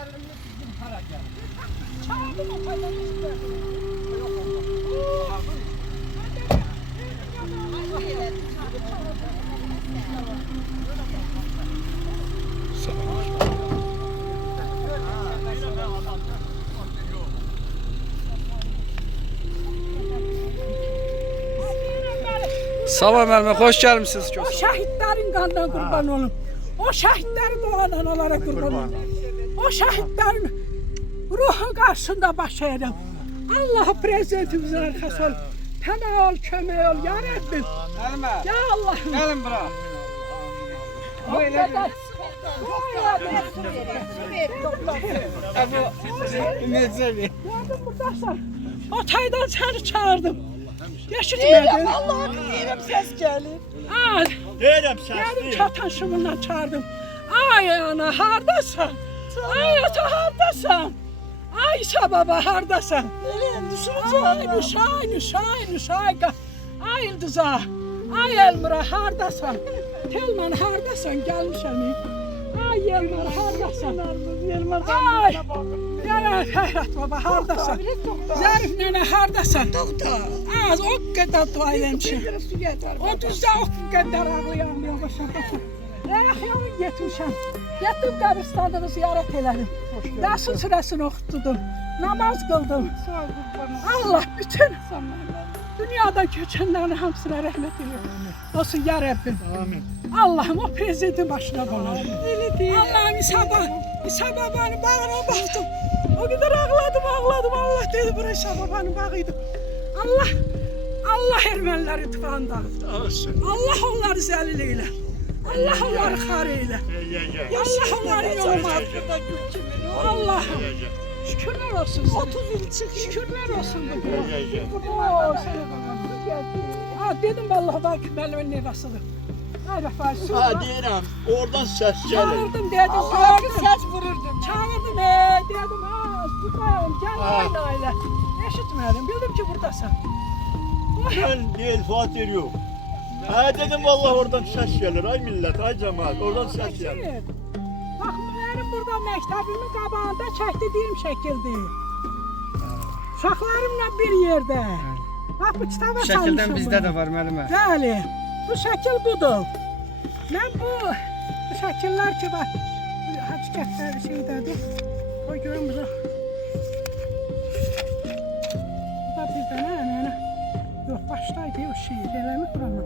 elini bizim para geldi. Çağırdım o parayı işte. Yok oldu. Sabah Məlmə, xoş gəlmisiniz. O şəhidlərin qanına qurban olum. O şəhidlərin doğan analara qurban olum. O şəhidlərin ruhu qarşısında baş əyirəm. Allah prezidentimizin arxası ol. Təmək ol, kömək ol, ya Rəbbim. Gəlmə. Ya Allah'ım. Gəlin bura. O qədər. Ümidcəvi. Yardım buradasan. O taydan səni çağırdım. Yaşıtmadın. Allah'ım deyirəm səs gəlir. Deyirəm səs. Gəldim çataşımından çağırdım. Ay ana hardasan? Ay ata hardasan? Ay sababa hardasan? Eləyəm düşürəcəm. Nüşay. Ay İldiza. Ay Elmira hardasan? Telman hardasan? Gəlmişəm. Ay Elmira hardasan? Ay. Ya Fəhrat baba hardasan? Zərif nənə hardasan? Doktor. Az o qədər dua eləmişəm. O düzdə o qədər ağlayamıyorum başa. Rəhiyyə getmişəm. Getdim qəbristanlığı ziyarət elədim. Rəsul surəsini oxutdum. Namaz qıldım. Allah bütün dünyadan köçənlərin hamısına rəhmət eylesin. Olsun ya Rəbbim. Amin. Allah'ım o prezidentin başına bana. Allah'ım İsa babanın bağına baktım. O kadar ağladım. Allah dedi buraya İsa babanın bağıydı. Allah Erməniləri tıfağını dağıtdı. Allah onları zəlil eylə. Allah onları xar eylə. Allah onları yolmaz. Allah'ım. Şükürler olsun. 30 il çık. Şükürler olsun. Dedim vallahi Vakıf müəllimin nevasıdır. Ha deyirəm, oradan səs gəlir. Çağırdım dedim, gördüm. Səs vururdum. Çağırdım dedim, buradayım, gel ailə. Eşitmədim, bildim ki buradasan. Mən deyil, Fatih yox. Ha dedim vallahi oradan səs gəlir, ay millət, ay cəmaət, oradan səs gəlir. Bax, mənim burada məktəbimin qabağında çəkdiyim şəkildir. Uşaqlarımla bir yerdə. Bax, bu kitaba çalmışım. Şəkildən bizdə də var müəllimə. Bəli, bu şəkil budur. Mən bu şəkillər ki var, hakikatləri şeydədir. Qoy görüm burada. Burada bir dənə ənənə. Yox, başdaydı o şey, eləmi buranı.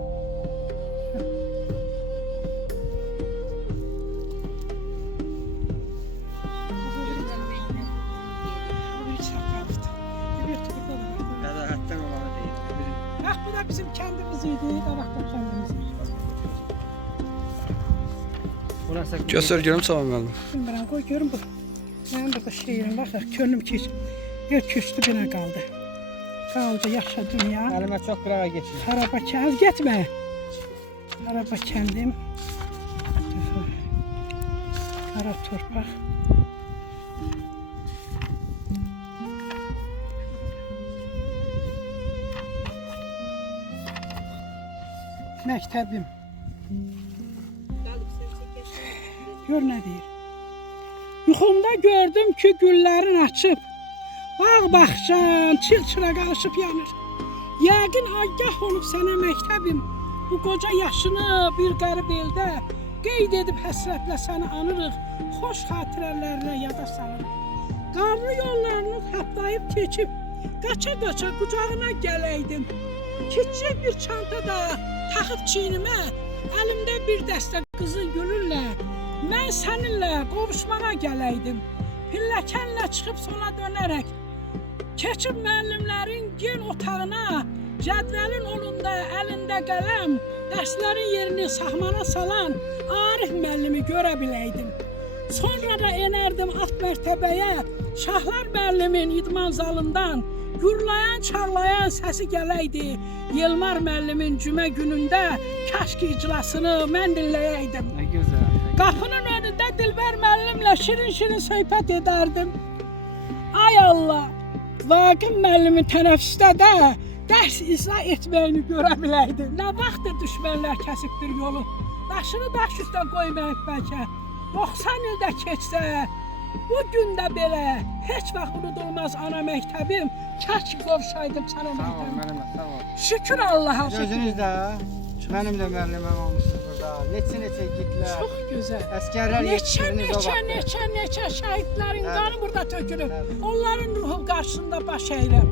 Qədahətdən olanı deyil. Bax, bu da bizim kəndimiz idi, qabaqda kəndimiz idi. Burası Göstər görüm Sabah Məlmə. Bilmirəm, qoy görüm bu. Mənim burada şeirim, bax, könlüm ki, el köçdü binə qaldı. Qaldı, yaşa dünya. Müəllimə çox qırağa geçin. Xaraba kənd, getmə. Xaraba kəndim. Qara torpaq. Məktəbim. Gör nə deyir. Yuxumda gördüm ki, güllərin açıb. Bağ baxşan, çil-çıra qarışıb yanır. Yəqin agah olub sənə məktəbim. Bu qoca yaşını bir qərib eldə qeyd edib həsrətlə səni anırıq. Xoş xatirələrlə yada salır. Qarlı yollarını taplayıb keçib, qaça-qaça qucağına gələydim. Kiçik bir çanta da taxıb çiynimə, əlimdə bir dəstə qızın gülünlə mən səninlə qovuşmağa gələydim. Pilləkənlə çıxıb sola dönərək, keçib müəllimlərin gen otağına, cədvəlin onunda, əlində qələm, dərslərin yerini sahmana salan Arif müəllimi görə biləydim. Sonra da enərdim alt mərtəbəyə, Şahlar müəllimin idman zalından, gürlayan, çağlayan səsi gələydi. Yelmar müəllimin cümə günündə kəşk iclasını mən dinləyəydim. Nə gözəl. Qapının önündə Dilbər müəllimlə şirin-şirin söhbət edərdim. Ay Allah, Vaqif müəllimin tənəffüsdə də dərs icra etməyini görə biləydim. Nə vaxtdır düşmənlər kəsibdir yolu, daşını daş üstə qoymayıb bəlkə. 90 ildə keçsə, Bu gün də belə heç vaxt unudulmaz ana məktəbim. Kaç qovşaydım sən o Sağ ol məktəbim. müəllimə, sağ ol. Şükür Allaha. şükür. Özünüz də, mənim də müəlliməm olmuşsunuz burada. Neçə igidlər, Çox gözəl. əskərlər Neçə şəhidlərin qanı burada tökülüb. Onların ruhu qarşısında baş əyirəm.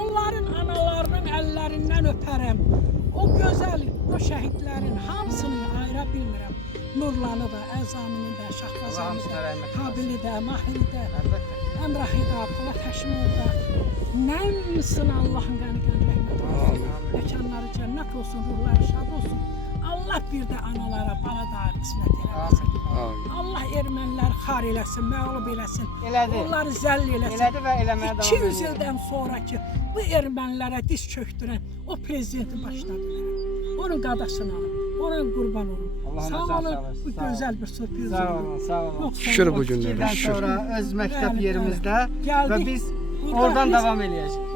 Onların analarının əllərindən öpərəm. O gözəl, o şəhidlərin hamısını ayıra bilmirəm. Nurlanı da, Əzamini də, Şahbazanı da, Kabili də, Mahiri də, Əmrahi də, Polat Həşimov da. Nəmsin Allahın qəni rəhmət olsun. Məkanları cənnət olsun, ruhları şad olsun. Allah bir də analara, bala da qismət eləsin. Amin. Allah ermənilər xar eləsin, məğlub eləsin. Elədi. Onları zəll eləsin. Elədi və eləməyə davam 200 edir. ildən sonraki bu ermənilərə diz çöktürən o prezidenti başladılar. Onun qadasını alın, onun qurban olun. Allah'ın Sağ razı olun, olsun, bu sağ olun. gözəl bir sürpriz Sağ oldu. olun, sağ olun. Çox sağ Şükür olun. bu günlərə. Gildən Şükür. sonra öz məktəb Bəli, yerimizdə bəli. və Gəldik. biz Burada oradan biz- davam eləyəcəyik.